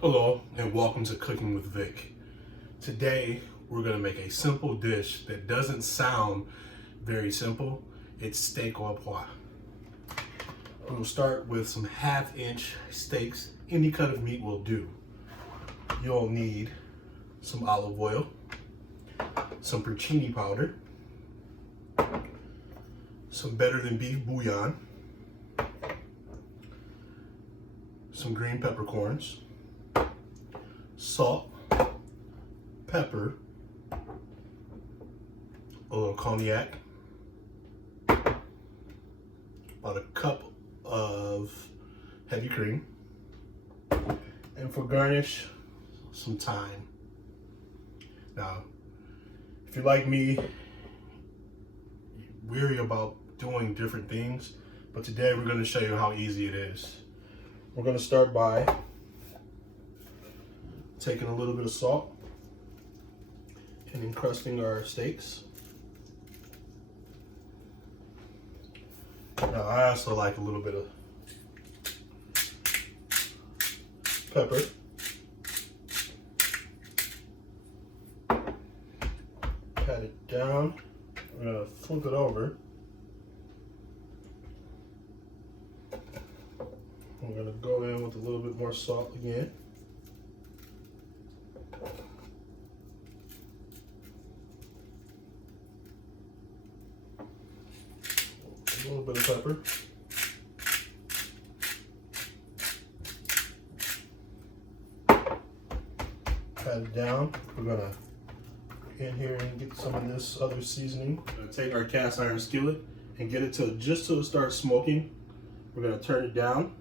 Hello and welcome to Cooking with Vic. Today we're going to make a simple dish that doesn't sound very simple. It's steak au poivre. We're going to start with some 1/2-inch steaks. Any cut of meat will do. You'll need some olive oil, some porcini powder, some better than beef bouillon, some green peppercorns, salt, pepper, a little cognac, about a cup of heavy cream, and for garnish, some thyme. Now, if you're like me, you're weary about doing different things, but today we're going to show you how easy it is. We're going to start by taking a little bit of salt and encrusting our steaks. Now I also like a little bit of pepper. Pat it down. I'm gonna flip it over. I'm gonna go in with a little bit more salt again. A little bit of pepper. Pat it down. We're gonna in here and get some of this other seasoning. We're gonna take our cast iron skillet and get it to just till it starts smoking. We're gonna turn it down.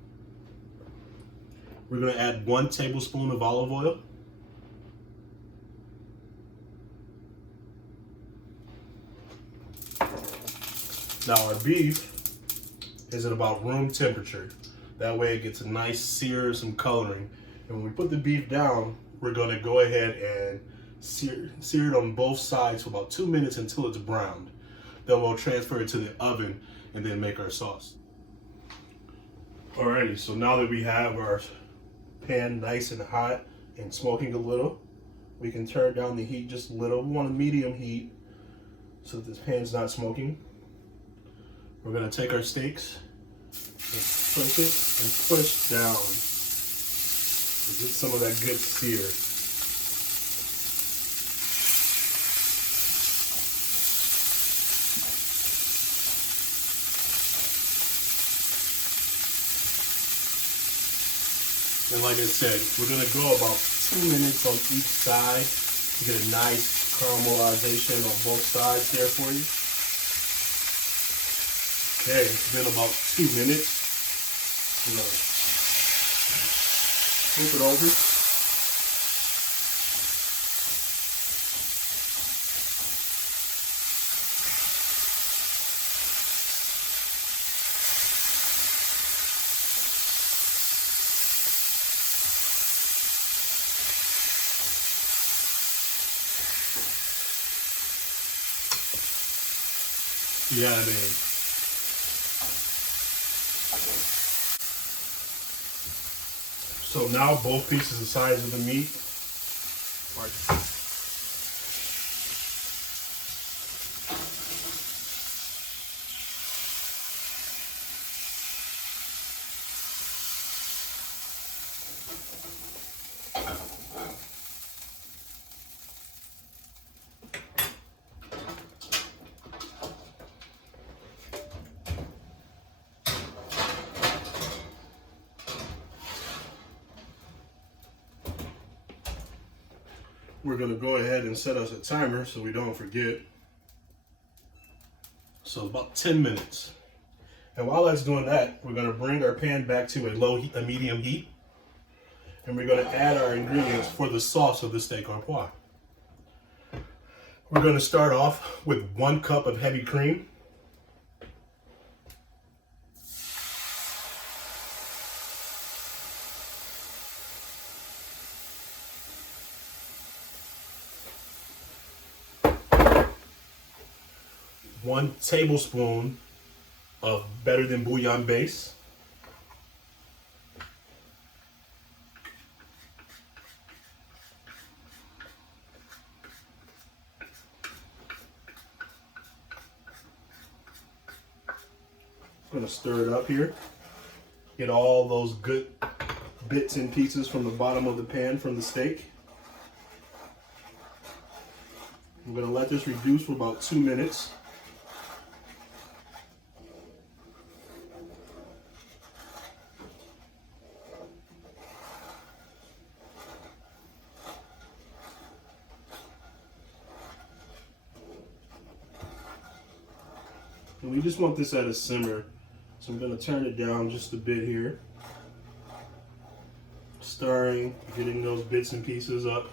We're gonna add 1 tablespoon of olive oil. Now our beef is at about room temperature. That way it gets a nice sear, some coloring. And when we put the beef down, we're gonna go ahead and sear it on both sides for about 2 minutes until it's browned. Then we'll transfer it to the oven and then make our sauce. Alrighty, so now that we have our pan nice and hot and smoking a little, we can turn down the heat just a little. We want a medium heat so that this pan's not smoking. We're gonna take our steaks and push it and push down to get some of that good sear. And like I said, we're gonna go about 2 minutes on each side to get a nice caramelization on both sides there for you. Okay, it's been about 2 minutes. We're gonna flip it over. Yeah, man. So now both pieces the size of the meat are we're gonna go ahead and set us a timer so we don't forget. So about 10 minutes. And while that's doing that, we're gonna bring our pan back to a medium heat. And we're gonna add our ingredients for the sauce of the steak au poivre. We're gonna start off with 1 cup of heavy cream. One tablespoon of better than bouillon base. I'm gonna stir it up here. Get all those good bits and pieces from the bottom of the pan from the steak. I'm gonna let this reduce for about 2 minutes. And we just want this at a simmer. So I'm going to turn it down just a bit here. Stirring, getting those bits and pieces up.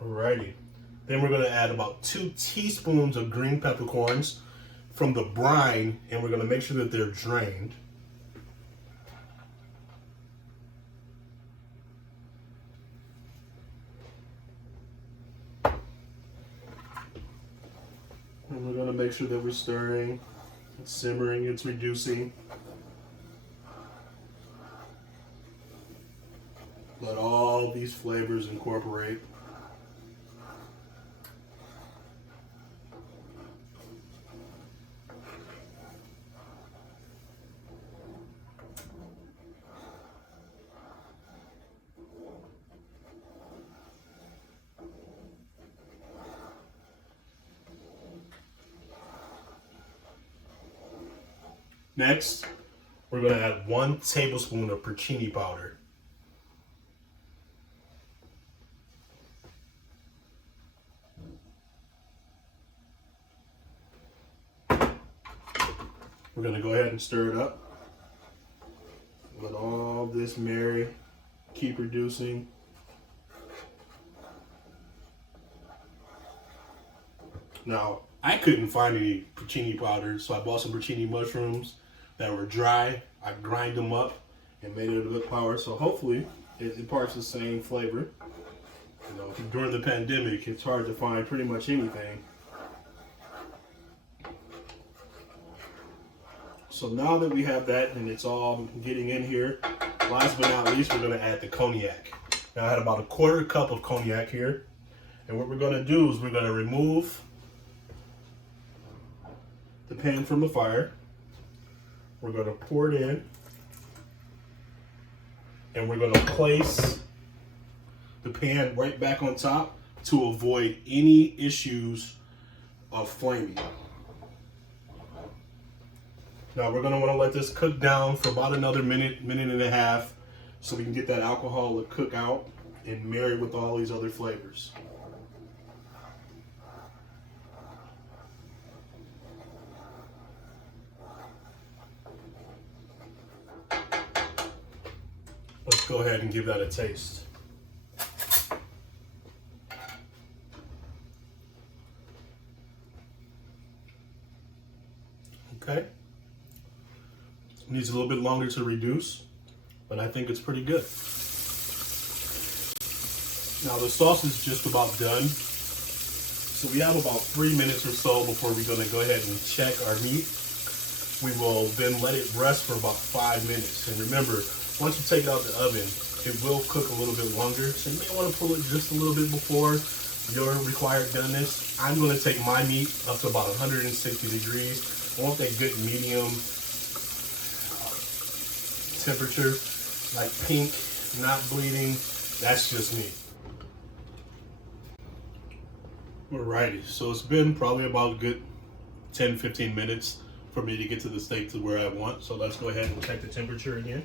Alrighty. Then we're going to add about 2 teaspoons of green peppercorns from the brine, and we're going to make sure that they're drained. And we're going to make sure that we're stirring, it's simmering, it's reducing. Let all these flavors incorporate. Next, we're going to add 1 tablespoon of porcini powder. We're going to go ahead and stir it up. Let all this marry, keep reducing. Now, I couldn't find any porcini powder, so I bought some porcini mushrooms that were dry. I grind them up and made it a bit powder, so hopefully it imparts the same flavor. You know, during the pandemic, it's hard to find pretty much anything. So now that we have that and it's all getting in here, last but not least, we're going to add the cognac. Now I had about a 1/4 cup of cognac here, and what we're going to do is we're going to remove the pan from the fire. We're going to pour it in, and we're going to place the pan right back on top to avoid any issues of flaming. Now we're going to want to let this cook down for about another minute, minute and a half, so we can get that alcohol to cook out and marry with all these other flavors. Let's go ahead and give that a taste. Okay. Needs a little bit longer to reduce, but I think it's pretty good. Now the sauce is just about done. So we have about 3 minutes or so before we're going to go ahead and check our meat. We will then let it rest for about 5 minutes. And remember, once you take it out the oven, it will cook a little bit longer. So you may want to pull it just a little bit before your required doneness. I'm going to take my meat up to about 160 degrees. I want that good medium temperature, like pink, not bleeding. That's just me. Alrighty, so it's been probably about a good 10-15 minutes for me to get to the steak to where I want. So let's go ahead and check the temperature again.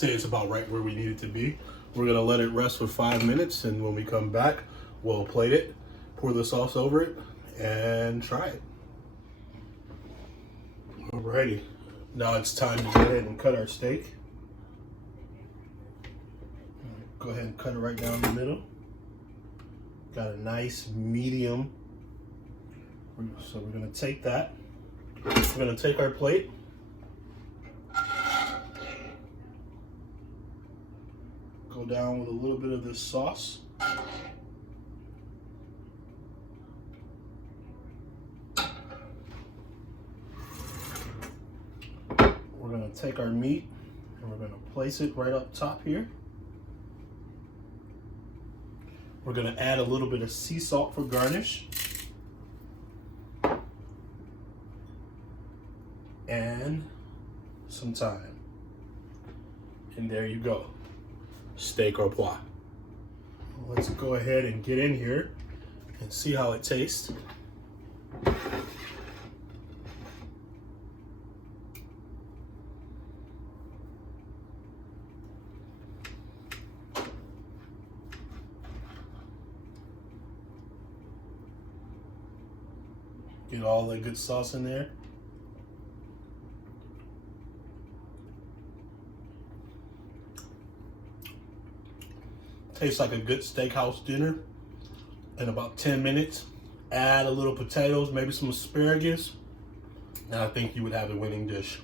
say it's about right where we need it to be. We're gonna let it rest for 5 minutes, and when we come back, we'll plate it, pour the sauce over it, and try it. Alrighty, now it's time to go ahead and cut our steak. Go ahead and cut it right down the middle. Got a nice medium. So we're gonna take that. We're gonna take our plate. Go down with a little bit of this sauce. We're gonna take our meat and we're gonna place it right up top here. We're gonna add a little bit of sea salt for garnish. And some thyme. And there you go. Steak au poivre. Let's go ahead and get in here and see how it tastes. Get all the good sauce in there. Tastes like a good steakhouse dinner. In about 10 minutes, add a little potatoes, maybe some asparagus, and I think you would have a winning dish.